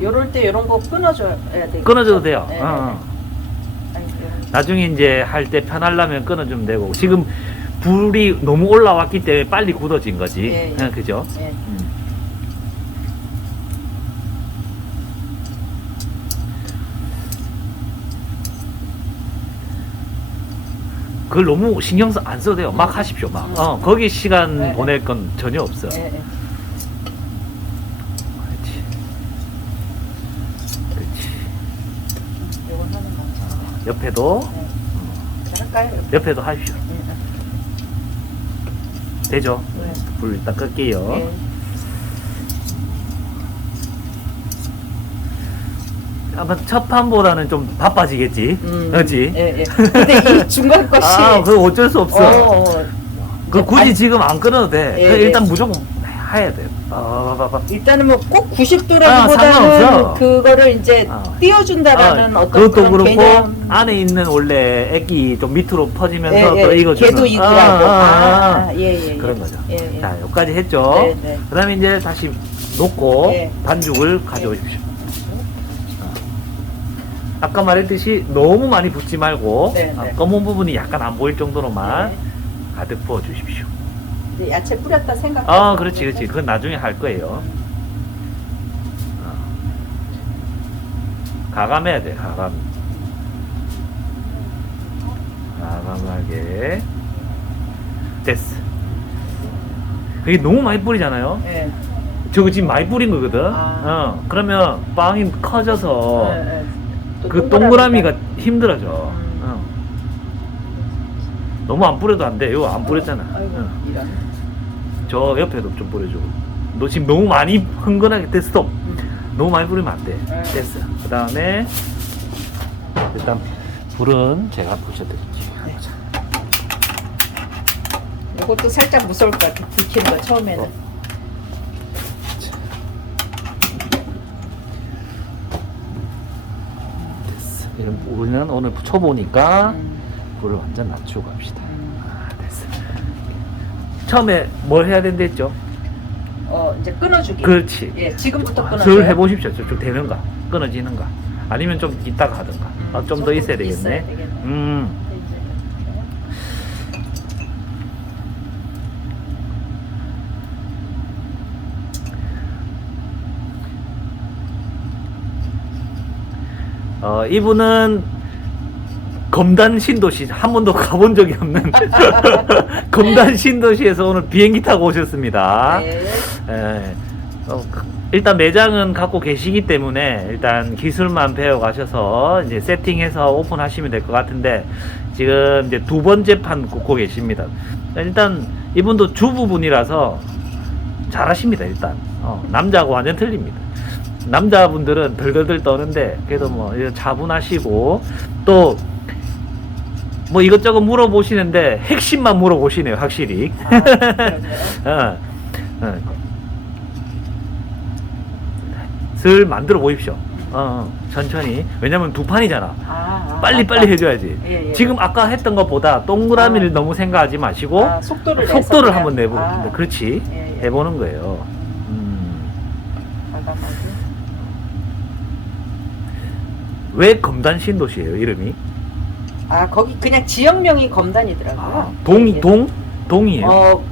요럴 때 요런 거 끊어줘야 돼. 끊어줘도 돼요. 네. 나중에 이제 할 때 편하려면 끊어주면 되고, 지금 불이 너무 올라왔기 때문에 빨리 굳어진 거지. 예, 예. 그죠? 예. 그걸 너무 신경 안 써도 돼요. 막 하십시오. 막. 거기 시간 네. 보낼 건 전혀 없어. 예, 예. 그렇지. 그렇지. 요건 하는 거. 옆에도, 네. 할까요? 옆에도 하십시오. 되죠? 네. 불 일단 끌게요. 네. 아마 첫 판보다는 좀 바빠지겠지. 그렇지? 예, 예. 근데 이 중간 것이. 그거 어쩔 수 없어. 그 굳이 아니, 지금 안 끊어도 돼. 예, 일단 예. 무조건 해야 돼. 일단은 뭐 꼭 상관없어. 90도라기보다는 그거를 이제 띄워준다라는 어떤 그것도 그런 그렇고 개념. 안에 있는 원래 액이 좀 밑으로 퍼지면서 예, 또 예. 익어주는. 걔도 익으라고. 예, 예. 그런 거죠. 예, 예. 자, 여기까지 했죠. 네, 네. 그다음에 이제 다시 놓고 예. 반죽을 가져오십시오. 아까 말했듯이 너무 많이 붓지 말고 네, 네. 검은 부분이 약간 안 보일 정도로만 네. 가득 부어 주십시오. 이제 야채 뿌렸다 생각. 그렇지, 그렇지. 그건 나중에 할 거예요. 가감해야 돼, 가감. 가감하게. 됐어. 이게 너무 많이 뿌리잖아요. 예. 저거 지금 많이 뿌린 거거든. 아. 그러면 빵이 커져서 예, 예. 또 그 동그라미가 힘들어져. 너무 안 뿌려도 안 돼. 이거 안 뿌렸잖아. 아이고, 이런. 저 옆에도 좀 뿌려줘. 너 지금 너무 많이 흥건하게 됐어. 스톱. 너무 많이 뿌리면 안 돼. 됐어. 그 다음에 일단 불은 제가 부셔드릴게요. 네. 이것도 살짝 무서울 것 같아. 불 켜는 거 처음에는. 됐어. 우리는 오늘 초보니까 불을 완전 낮추고 갑시다. 됐어. 처음에 뭘 해야 된다 했죠? 이제 끊어주기. 그렇지. 예, 지금부터 끊어줘. 술 해보십시오. 좀 되는가? 끊어지는가? 아니면 좀 이따가 하든가. 좀 더 있어야 되겠네. 이분은 검단 신도시 한 번도 가본 적이 없는 검단 신도시에서 오늘 비행기 타고 오셨습니다. 네. 예. 일단 매장은 갖고 계시기 때문에 일단 기술만 배워 가셔서 이제 세팅해서 오픈하시면 될 것 같은데 지금 이제 두 번째 판 굽고 계십니다. 일단 이분도 주부분이라서 잘하십니다. 일단 남자하고 완전 틀립니다. 남자분들은 덜덜덜 떠는데 그래도 뭐 차분하시고 또 뭐 이것저것 물어보시는데 핵심만 물어보시네요. 확실히. 슬 만들어 보십시오. 천천히. 왜냐면 두 판이잖아. 빨리빨리 해줘야지. 예, 예. 지금 아까 했던 것보다 동그라미를 너무 생각하지 마시고 속도를 한번 내보고. 그렇지. 예, 예. 해보는 거예요. 왜 검단 신도시예요, 이름이? 거기 그냥 지역명이 검단이더라고요. 동이에요?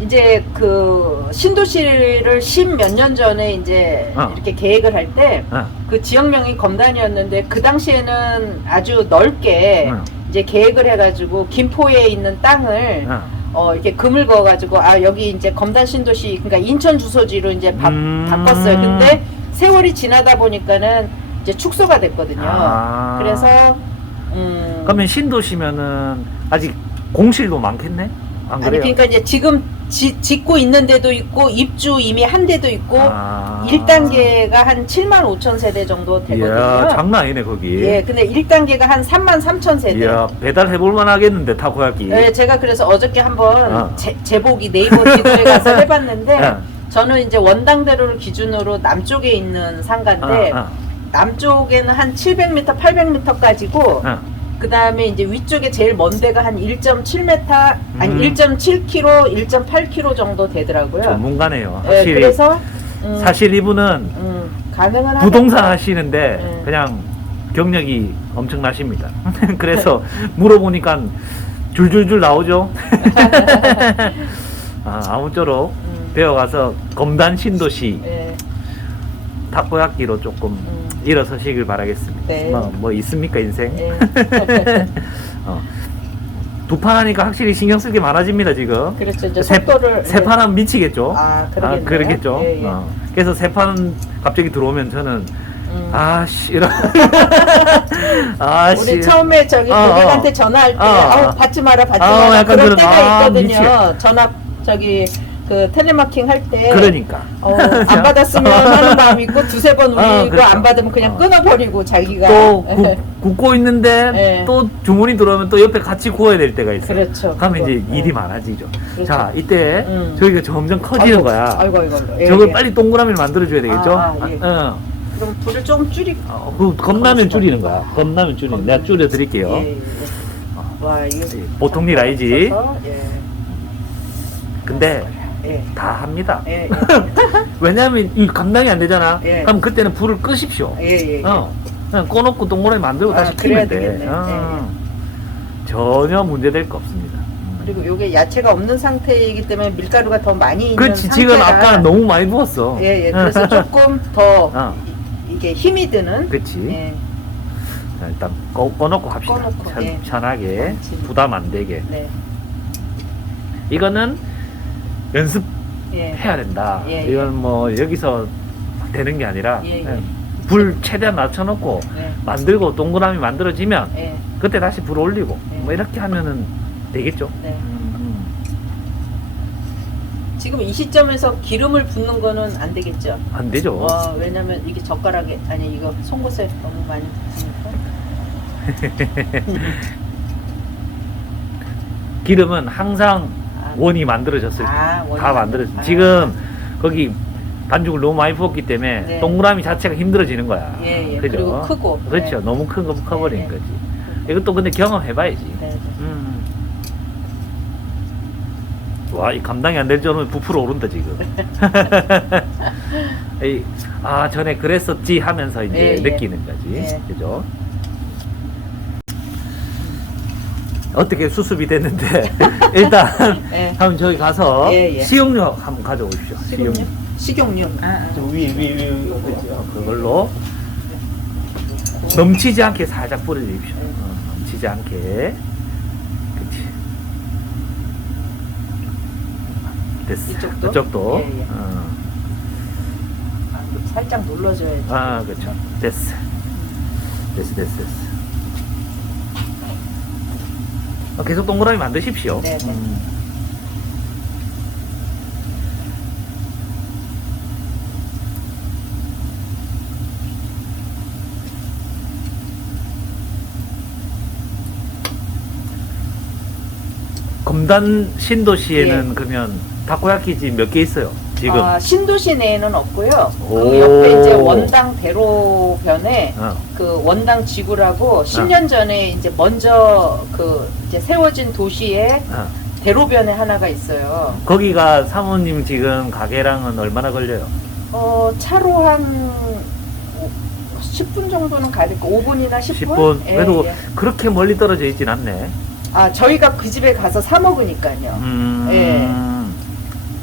이제 그 신도시를 10몇 년 전에 이제 이렇게 계획을 할 때 그 지역명이 검단이었는데 그 당시에는 아주 넓게 이제 계획을 해가지고 김포에 있는 땅을 이렇게 금을 그어가지고 여기 이제 검단 신도시 그러니까 인천 주소지로 이제 바꿨어요. 근데 세월이 지나다 보니까는 이제 축소가 됐거든요. 그래서 그러면 신도시면은 아직 공실도 많겠네? 안 그래요? 그러니까 이제 지금 짓고 있는 데도 있고 입주 이미 한 데도 있고 1단계가 한 7만 5천 세대 정도 되거든요. 이야, 장난 아니네 거기. 예, 근데 1단계가 한 3만 3천 세대. 이야, 배달해볼만 하겠는데 타코야끼. 예, 제가 그래서 어저께 한번 제보기 네이버 지도에 가서 해봤는데 저는 이제 원당대로를 기준으로 남쪽에 있는 상가인데 남쪽에는 한 700m, 800m까지고 그 다음에 이제 위쪽에 제일 먼 데가 한 1.7m, 아니 1.7km, 1.8km 정도 되더라고요. 전문가네요. 예, 확실히. 그래서 사실 이분은 가능은 부동산 하시는데 네. 그냥 경력이 엄청나십니다. 그래서 물어보니까 줄줄줄 나오죠. 아무쪼록 배워가서 검단 신도시 네. 타코야끼로 조금 일어서시길 바라겠습니다. 네. 뭐 있습니까 인생? 네. 두 판 하니까 확실히 신경 쓸 게 많아집니다 지금. 그렇죠. 이제 속도를 세 판 하면 미치겠죠. 그러겠네요. 그러겠죠. 예, 예. 그래서 세 판 갑자기 들어오면 저는 아씨 이런 우리 처음에 저기 고객한테 전화할 때 받지 마라 약간 그런 그런, 때가 있거든요. 전화 저기 그 텔레마킹 할 때 그러니까 안 받았으면 하는 마음이 있고 두세 번 울리고 그렇죠. 안 받으면 그냥 끊어버리고 자기가 또 굽고 있는데 네. 또 주문이 들어오면 또 옆에 같이 구워야 될 때가 있어요. 그렇죠. 그러면 이제 그거. 일이 많아지죠. 그렇죠. 자 이때 저희가 점점 커지는 거야. 아이고. 예, 저걸 예. 빨리 동그라미를 만들어줘야 되겠죠. 예. 그럼 불을 좀 줄이고. 그 겁나면 줄이는 거야. 겁나면 줄이는. 내가 줄여드릴게요. 예. 와 이거 보통 일 아니지. 예. 근데 예. 다 합니다. 예. 왜냐하면 이 감당이 안 되잖아. 예. 그럼 그때는 불을 끄십시오. 예. 그냥 꺼놓고 동그라미 만들고 다시 그래야 키면 돼. 되겠네. 전혀 문제될 거 없습니다. 그리고 요게 야채가 없는 상태이기 때문에 밀가루가 더 많이 있는 그렇지. 상태라. 지금 아까 너무 많이 부었어. 예. 그래서 조금 더 이게 힘이 드는. 그렇지. 예. 자, 일단 꺼놓고 합시다. 꺼놓고, 예. 편하게 그렇지. 부담 안 되게. 네. 이거는 연습해야 예. 된다. 예. 이건 뭐 여기서 되는 게 아니라 예. 그냥 불 최대한 낮춰놓고 예. 만들고 동그라미 만들어지면 예. 그때 다시 불 올리고 예. 뭐 이렇게 하면은 되겠죠. 네. 지금 이 시점에서 기름을 붓는 거는 안 되겠죠. 안 되죠. 왜냐면 이게 젓가락에 아니 이거 송곳에 너무 많이 붙으니까. 기름은 항상 원이 만들어졌을 때 다 만들어졌. 지금 거기 반죽을 너무 많이 부었기 때문에 네. 동그라미 자체가 힘들어지는 거야. 예. 그죠? 그리고 크고. 그렇죠. 네. 너무 큰 거 커버린 네. 거지. 이것도 근데 경험해봐야지. 네. 와, 이 감당이 안 될 정도면 부풀어 오른다 지금. 전에 그랬었지 하면서 이제 예. 느끼는 거지. 예. 그죠? 어떻게 수습이 됐는데 일단 예. 한번 저기 가서 예. 식용유 한번 가져오십시오. 식용유. 저 위 그걸로 넘치지 않게 살짝 뿌려주십시오. 넘치지 않게. 그렇지. 됐어. 이쪽도? 그쪽도. 예. 살짝 눌러줘야지. 그렇죠. 됐어. 됐어. 계속 동그라미 만드십시오. 네. 검단 신도시에는 예. 그러면 타코야키 집 몇 개 있어요? 지금? 신도시 내에는 없고요. 오. 그 옆에 이제 원당 대로변에 어. 그 원당 지구라고 10년 전에 이제 먼저 그 이제 세워진 도시에 대로변에 하나가 있어요. 거기가 사모님 지금 가게랑은 얼마나 걸려요? 차로 한 10분 정도는 가야 될까? 5분이나 10분? 10분? 예, 그래도 예. 그렇게 멀리 떨어져 있진 않네. 저희가 그 집에 가서 사 먹으니까요. 예.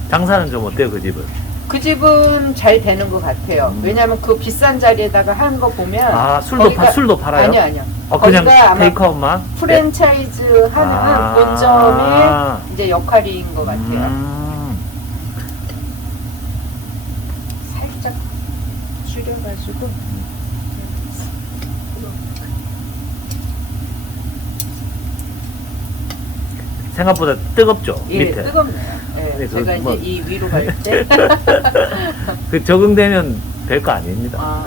장사는 좀 어때요, 그 집은? 그 집은 잘 되는 것 같아요. 왜냐면 그 비싼 자리에다가 한 거 보면. 술도 팔아요? 아니요. 그냥 거기가 아마 테이크아웃만? 프랜차이즈 하는 본점의 이제 역할인 것 같아요. 살짝 줄여가지고. 생각보다 뜨겁죠, 예, 밑에? 뜨겁네요. 예, 네, 제가 뭐- 이제 이 위로 갈 때. 그 적응되면 별거 아닙니다.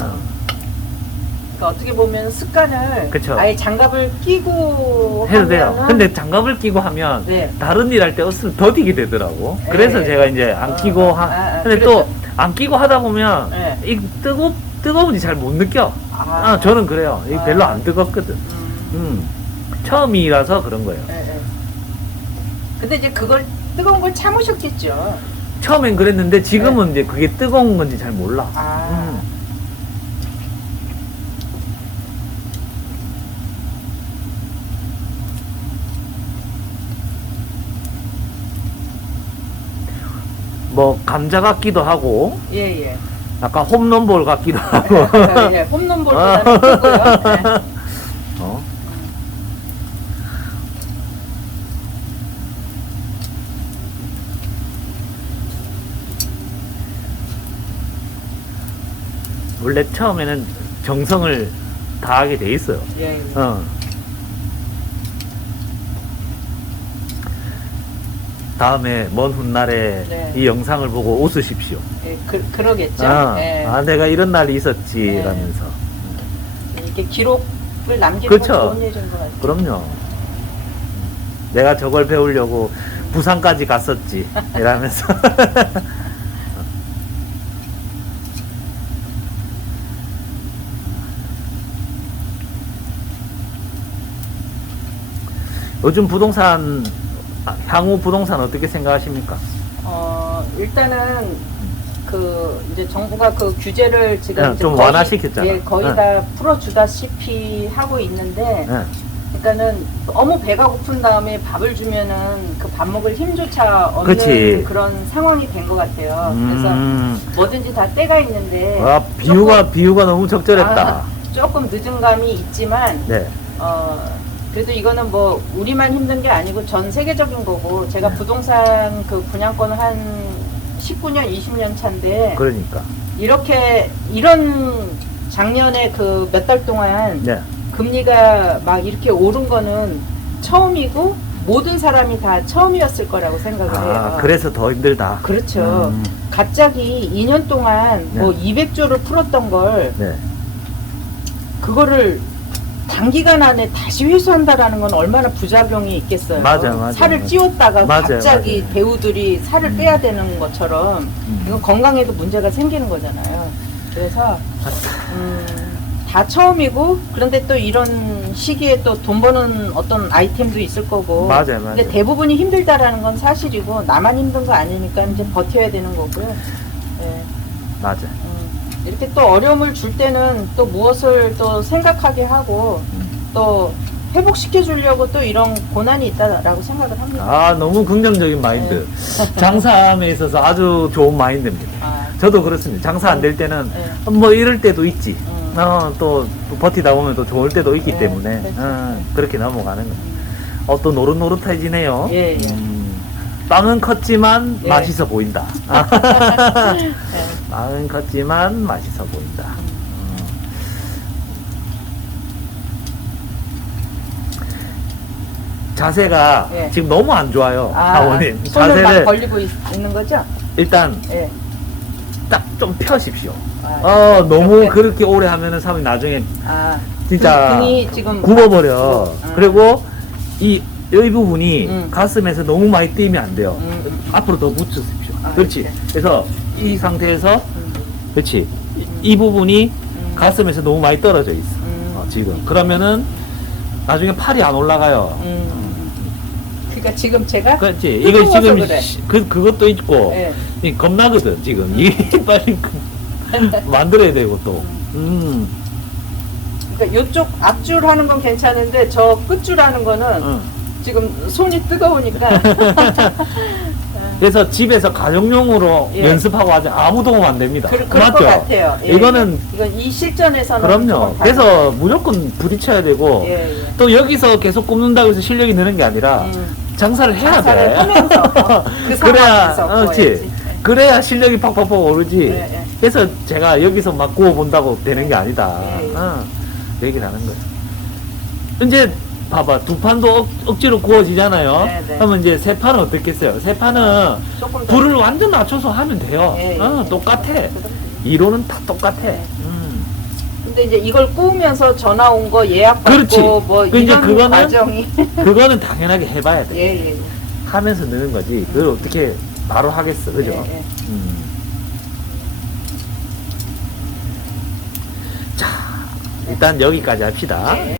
그러니까 어떻게 보면 습관을 그쵸. 아예 장갑을 끼고 해도 돼요. 하면은 근데 장갑을 끼고 하면 네. 다른 일 할 때 옷을 더디게 되더라고. 네. 그래서 제가 이제 안 끼고 근데 그렇죠. 또 안 끼고 하다 보면 네. 이 뜨거운지 잘 못 느껴. 저는 그래요. 이 별로 안 뜨겁거든. 처음이라서 그런 거예요. 네. 근데 이제 그걸 뜨거운 걸 참으셨겠죠. 처음엔 그랬는데 지금은 이제 그게 뜨거운 건지 잘 몰라. 뭐 감자 같기도 하고 예. 약간 홈런볼 같기도 하고. 예, 홈런볼보다는 크고요. 네. 어? 원래 처음에는 정성을 다하게 돼 있어요. 예. 어. 다음에 먼 훗날에 네. 이 영상을 보고 웃으십시오. 예, 그러겠죠. 예. 네. 내가 이런 날이 있었지, 네. 라면서. 이렇게 기록을 남기는 그렇죠. 건 좋은 일인 것 같아요. 그럼요. 내가 저걸 배우려고 부산까지 갔었지, 이러면서. 요즘 부동산, 향후 부동산 어떻게 생각하십니까? 일단은 이제 정부가 그 규제를 지금 네, 이제 좀 거의, 완화시켰잖아. 예, 거의 네. 다 풀어주다시피 하고 있는데, 네. 그러니까는 너무 배가 고픈 다음에 밥을 주면은 그 밥 먹을 힘조차 없는 그치. 그런 상황이 된 것 같아요. 그래서 뭐든지 다 때가 있는데, 비유가 너무 적절했다. 조금 늦은 감이 있지만, 네. 그래도 이거는 뭐 우리만 힘든 게 아니고 전 세계적인 거고, 제가 네. 부동산 그 분양권을 한 19년, 20년 차인데, 그러니까. 이런 작년에 그 몇 달 동안 네. 금리가 막 이렇게 오른 거는 처음이고, 모든 사람이 다 처음이었을 거라고 생각을 해요. 그래서 더 힘들다. 그렇죠. 갑자기 2년 동안 네. 뭐 200조를 풀었던 걸, 네. 그거를 단기간 안에 다시 회수한다라는 건 얼마나 부작용이 있겠어요. 맞아. 살을 찌웠다가 맞아요, 갑자기 맞아요. 배우들이 살을 빼야 되는 것처럼 이건 건강에도 문제가 생기는 거잖아요. 그래서 다 처음이고, 그런데 또 이런 시기에 또 돈 버는 어떤 아이템도 있을 거고. 맞아요. 근데 대부분이 힘들다라는 건 사실이고, 나만 힘든 거 아니니까 이제 버텨야 되는 거고요. 네. 맞아. 이렇게 또 어려움을 줄 때는 또 무엇을 또 생각하게 하고, 또 회복시켜 주려고 또 이런 고난이 있다라고 생각을 합니다. 너무 긍정적인 마인드. 장사함에 있어서 아주 좋은 마인드입니다. 저도 그렇습니다. 장사 안 될 때는 뭐 이럴 때도 있지. 또 버티다 보면 또 좋을 때도 있기 때문에 그렇죠. 그렇게 넘어가는 거예요. 또 노릇노릇해지네요. 예. 빵은 컸지만 예. 맛있어 보인다. 네. 빵은 컸지만 맛있어 보인다. 자세가 예. 지금 너무 안 좋아요, 사모님. 손을 막 벌리고 있는 거죠? 일단 예. 딱 좀 펴십시오. 이렇게. 너무 그렇게 오래 하면은 사모님 나중에 진짜 등이 지금 굽어버려. 그리고 이 부분이 가슴에서 너무 많이 뛰면 안 돼요. 앞으로 더 붙여주십시오. 그렇지. 이렇게. 그래서 이 상태에서 그렇지. 이 부분이 가슴에서 너무 많이 떨어져 있어. 지금. 그러면은 나중에 팔이 안 올라가요. 그러니까 지금 제가 그렇지. 이거 지금 그래. 그것도 있고 예. 이 겁나거든 지금. 이 빨리 만들어야 되고 또. 그러니까 이쪽 앞줄 하는 건 괜찮은데 저 끝줄 하는 거는 지금 손이 뜨거우니까. 그래서 집에서 가정용으로 예. 연습하고 하지 아무 도움 안 됩니다. 그럴 맞죠? 것 같아요. 예. 이거는 이건 이 실전에서는 그럼요. 조금 그래서 무조건 부딪혀야 되고 예. 또 여기서 계속 굽는다고 해서 실력이 느는 게 아니라 장사를 해야 장사를 돼. 하면서 그 그래야 상황에서 그렇지. 구워야지. 그래야 실력이 팍팍팍 오르지. 예. 그래서 제가 여기서 막 구워 본다고 되는 게 아니다. 예. 얘기를 하는 거예요. 이제 봐봐, 두 판도 억지로 구워지잖아요. 네. 그러면 이제 세 판은 어떻겠어요? 세 판은 조금 더. 불을 완전 낮춰서 하면 돼요. 예. 똑같아. 이론은 다 똑같아. 네. 근데 이제 이걸 구우면서 전화 온 거 예약 받고 그렇지. 뭐 이제 이런 그거는 과정이 그거는 당연하게 해봐야 돼. 예. 하면서 느는 거지. 그걸 어떻게 바로 하겠어, 그죠? 예. 자, 일단 여기까지 합시다. 예.